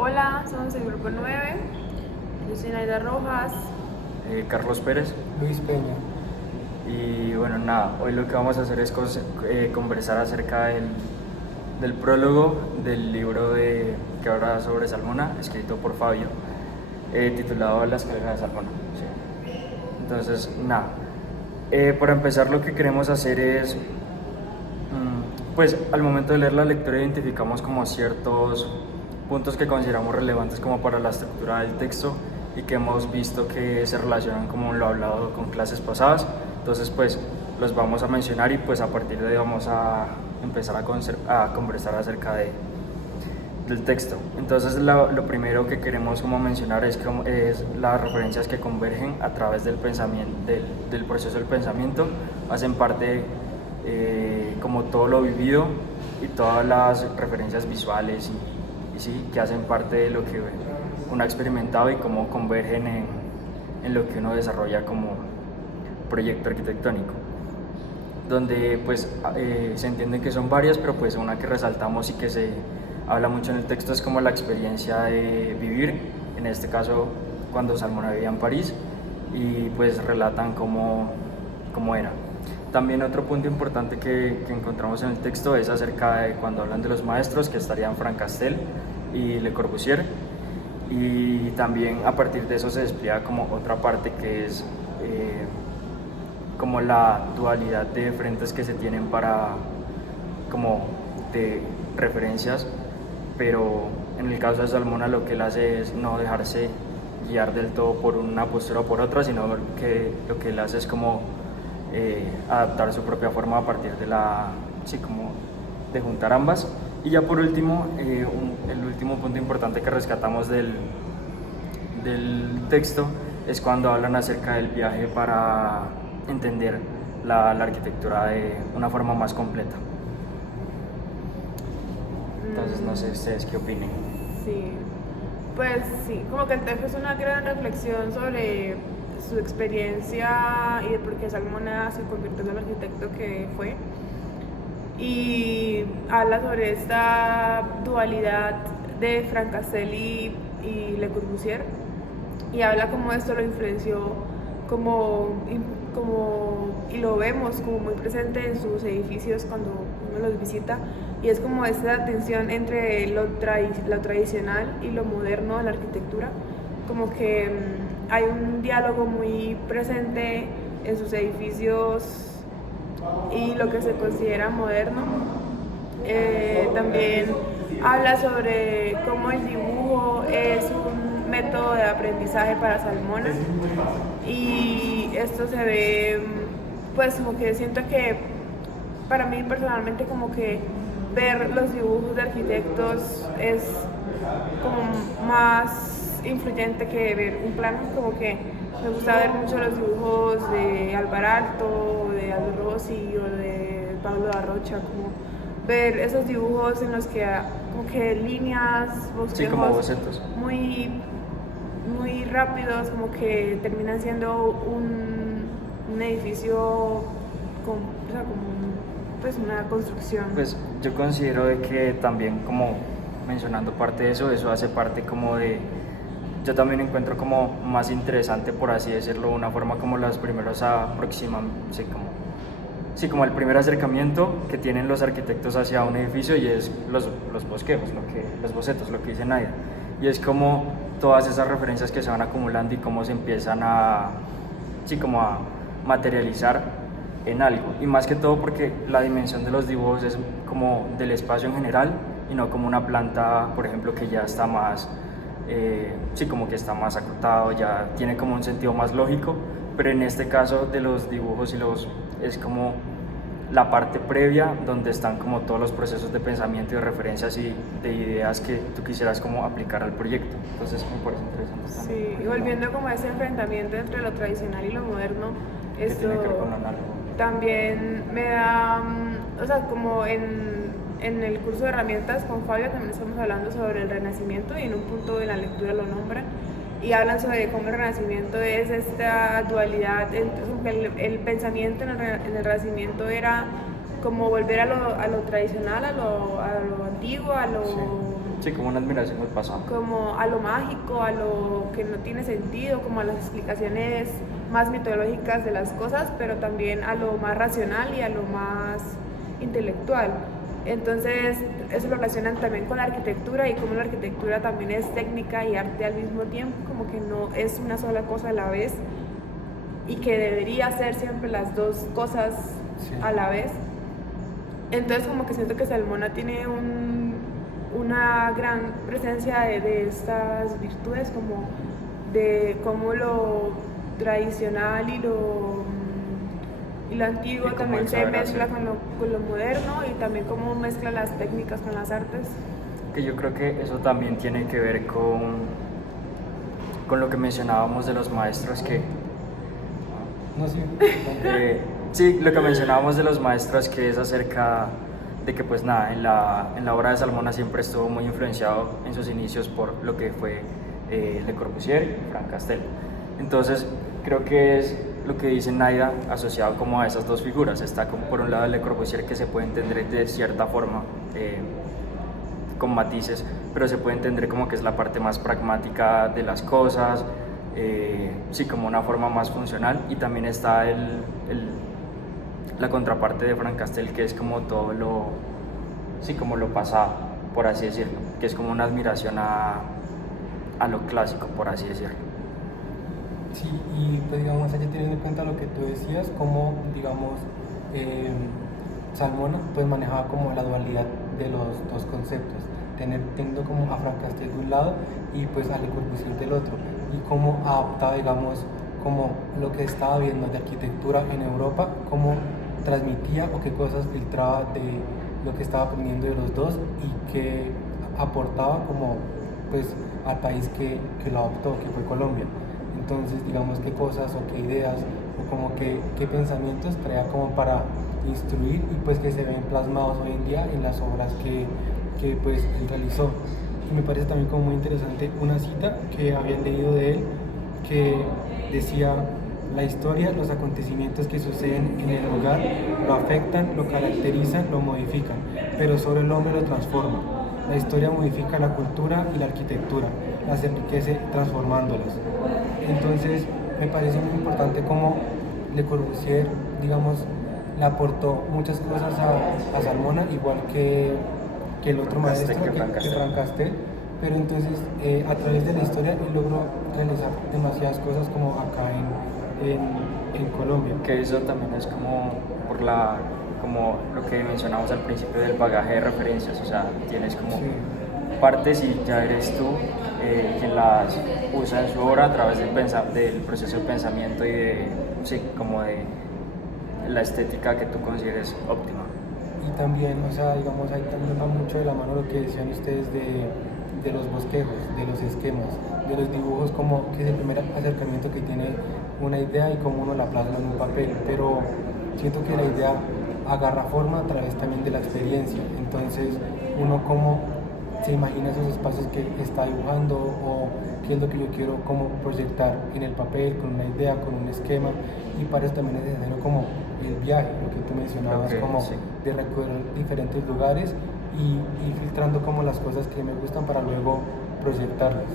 Hola, somos el grupo 9. Yo soy Naida Rojas. Carlos Pérez. Luis Peña. Y bueno, nada, hoy lo que vamos a hacer es conversar acerca del prólogo del libro que habla sobre Salmona, escrito por Fabio, titulado La escalera de Salmona. Sí. Entonces, nada, para empezar lo que queremos hacer es, pues al momento de leer la lectura identificamos como ciertos puntos que consideramos relevantes como para la estructura del texto y que hemos visto que se relacionan como lo hablado con clases pasadas. Entonces pues los vamos a mencionar y pues a partir de ahí vamos a empezar a conversar acerca del texto. Entonces lo primero que queremos como mencionar es las referencias que convergen a través del pensamiento, del proceso del pensamiento, hacen parte como todo lo vivido y todas las referencias visuales y sí, que hacen parte de lo que uno ha experimentado y cómo convergen en lo que uno desarrolla como proyecto arquitectónico, donde pues se entiende que son varias, pero pues una que resaltamos y que se habla mucho en el texto es como la experiencia de vivir, en este caso cuando Salmona vivía en París, y pues relatan cómo era. También otro punto importante que encontramos en el texto es acerca de cuando hablan de los maestros, que estarían Frank Castell y Le Corbusier, y también a partir de eso se despliega como otra parte que es como la dualidad de frentes que se tienen para como de referencias, pero en el caso de Salmona lo que él hace es no dejarse guiar del todo por una postura o por otra, sino que lo que él hace es como adaptar su propia forma a partir de como de juntar ambas. Y ya por último, el último punto importante que rescatamos del texto es cuando hablan acerca del viaje para entender la arquitectura de una forma más completa. Entonces no sé ustedes qué opinen. Sí, pues sí, como que el texto es una gran reflexión sobre su experiencia y de por qué Salmona se convirtió en el arquitecto que fue. Y habla sobre esta dualidad de Frank Castell y Le Corbusier, y habla cómo esto lo influenció y lo vemos como muy presente en sus edificios cuando uno los visita, y es como esta tensión entre lo tradicional y lo moderno de la arquitectura, como que hay un diálogo muy presente en sus edificios y lo que se considera moderno. También habla sobre cómo el dibujo es un método de aprendizaje para Salmona, y esto se ve, pues como que siento que para mí personalmente como que ver los dibujos de arquitectos es como más influyente que ver un plano. Como que me gusta ver mucho los dibujos de Alvarado, de Aldo Rossi o de Pablo Arrocha, como ver esos dibujos en los que como que líneas, bosquejos, sí, como bocetos muy rápidos, como que terminan siendo un edificio pues una construcción. Pues yo considero de que también, como mencionando parte de eso hace parte como yo también encuentro como más interesante, por así decirlo, una forma como los primeros como el primer acercamiento que tienen los arquitectos hacia un edificio, y es los bosquejos, los bocetos, lo que dice Nadia, y es como todas esas referencias que se van acumulando y cómo se empiezan como a materializar en algo, y más que todo porque la dimensión de los dibujos es como del espacio en general y no como una planta, por ejemplo, que ya está más como que está más acotado, ya tiene como un sentido más lógico, pero en este caso de los dibujos es como la parte previa donde están como todos los procesos de pensamiento y de referencias y de ideas que tú quisieras como aplicar al proyecto. Entonces me parece interesante también. Sí, y volviendo como a ese enfrentamiento entre lo tradicional y lo moderno, esto tiene que ver con lo análogo. También me da, o sea, como en el curso de herramientas con Fabio también estamos hablando sobre el Renacimiento, y en un punto de la lectura lo nombran y hablan sobre cómo el Renacimiento es esta dualidad, el pensamiento en el Renacimiento era como volver a lo tradicional, a lo antiguo, Sí, como una admiración al pasado. como a lo mágico, a lo que no tiene sentido, como a las explicaciones más mitológicas de las cosas, pero también a lo más racional y a lo más intelectual. Entonces, eso lo relacionan también con la arquitectura y como la arquitectura también es técnica y arte al mismo tiempo, como que no es una sola cosa a la vez y que debería ser siempre las dos cosas a la vez. Entonces, como que siento que Salmona tiene una gran presencia de estas virtudes, como de cómo lo tradicional y lo antiguo también se mezcla con lo moderno y también cómo mezcla las técnicas con las artes. Que yo creo que eso también tiene que ver con lo que mencionábamos de los maestros que... No, sí. Sí, lo que mencionábamos de los maestros que es acerca de que pues nada, en la obra de Salmona siempre estuvo muy influenciado en sus inicios por lo que fue Le Corbusier y Frank Castell. Entonces creo que es lo que dice Naida asociado como a esas dos figuras. Está como por un lado Le Corbusier, que se puede entender de cierta forma con matices, pero se puede entender como que es la parte más pragmática de las cosas, sí, como una forma más funcional. Y también está la contraparte de Frank Castell, que es como todo sí, como lo pasado, por así decirlo, que es como una admiración a lo clásico, por así decirlo. Sí, y pues digamos, allá teniendo en cuenta lo que tú decías, como digamos, Salmona pues manejaba como la dualidad de los dos conceptos, teniendo como a Frank Castell de un lado y pues a Le Corbusier del otro, y cómo adaptaba, digamos, como lo que estaba viendo de arquitectura en Europa, cómo transmitía o qué cosas filtraba de lo que estaba aprendiendo de los dos y qué aportaba como pues al país que lo adoptó, que fue Colombia. Entonces, digamos, qué cosas o qué ideas o como qué pensamientos traía como para instruir y pues que se ven plasmados hoy en día en las obras que pues él realizó. Y me parece también como muy interesante una cita que había leído de él que decía: la historia, los acontecimientos que suceden en el lugar lo afectan, lo caracterizan, lo modifican, pero solo el hombre lo transforma. La historia modifica la cultura y la arquitectura, las enriquece transformándolas. Entonces, me parece muy importante cómo Le Corbusier, digamos, le aportó muchas cosas a Salmona, igual que el otro maestro, que Frank Castell, pero entonces a través de la historia él logró realizar demasiadas cosas como acá en Colombia. Que eso también es como como lo que mencionamos al principio del bagaje de referencias, o sea, tienes como partes y ya eres tú quien las usa en su obra a través del proceso de pensamiento y como de la estética que tú consideres óptima. Y también, o sea, digamos, ahí también va mucho de la mano lo que decían ustedes de los bosquejos, de los esquemas, de los dibujos, como que es el primer acercamiento que tiene una idea y cómo uno la plasma en un papel, pero siento que la idea agarra forma a través también de la experiencia. Entonces uno como se imagina esos espacios que está dibujando o qué es lo que yo quiero como proyectar en el papel con una idea, con un esquema, y para eso también es necesario como el viaje, lo que tú mencionabas, de recorrer diferentes lugares y filtrando como las cosas que me gustan para luego proyectarlas.